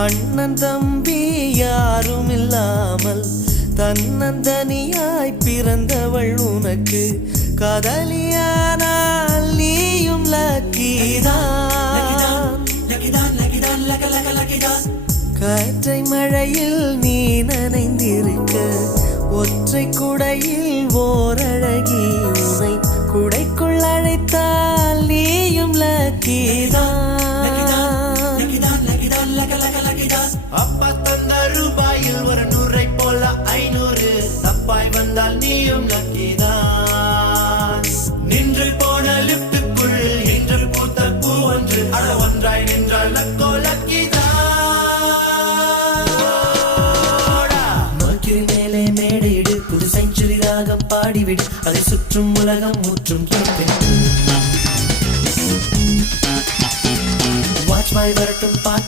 அண்ணன் தம்பி யாரும் இல்லாமல் தன்னந்தனியாய் பிறந்தவள் உனக்கு காதலியானால் நீயும் லக்கிதான். காற்றை மழையில் நீ நனைந்திருக்க ஒற்றை குடையில் ஓரழகி உனை குடைக்குள் அழைத்தால் நீயும் லக்கிதான். அப்பா தந்த ரூபாயில் ஒரு 100 போல 500 தப்பாய் வந்தால் நீயும் லக்கிதான். நின்று போன லிப்டுக்குள் இன்று பூத்த பூ ஒன்று அட ஒன்றாய் நின்றால் லக்கோ லக்கிதான். நோக்கிரி மேலே மேடையிடு புது செஞ்சுரி ராகம் பாடிவிடு அதை சுற்றும் உலகம் முற்றும் கேட்பேன். வாட்ச் மாய் வரட்டும் பாட்டு